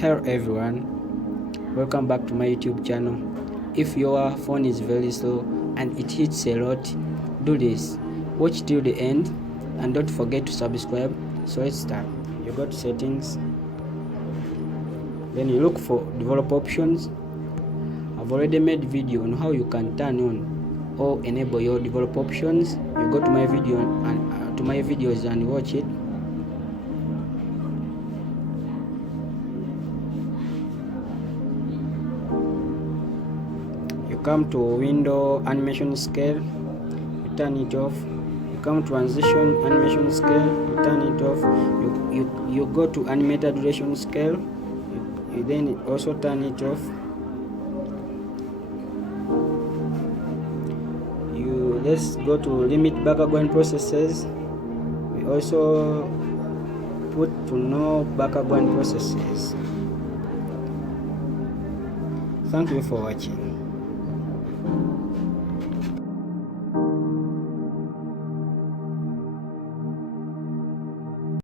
Hello everyone, welcome back to my YouTube channel. If your phone is very slow and it hits a lot, do this, watch till the end and don't forget to subscribe. So let's start. You go to settings, then you look for develop options. I've already made video on how you can turn on or enable your develop options. You go to my video and to my videos and watch it. You come to window animation scale, you turn it off. You come to transition animation scale, you turn it off. You go to animated duration scale, you then also turn it off. Let's go to limit background processes. We also put to no background processes. Thank you for watching.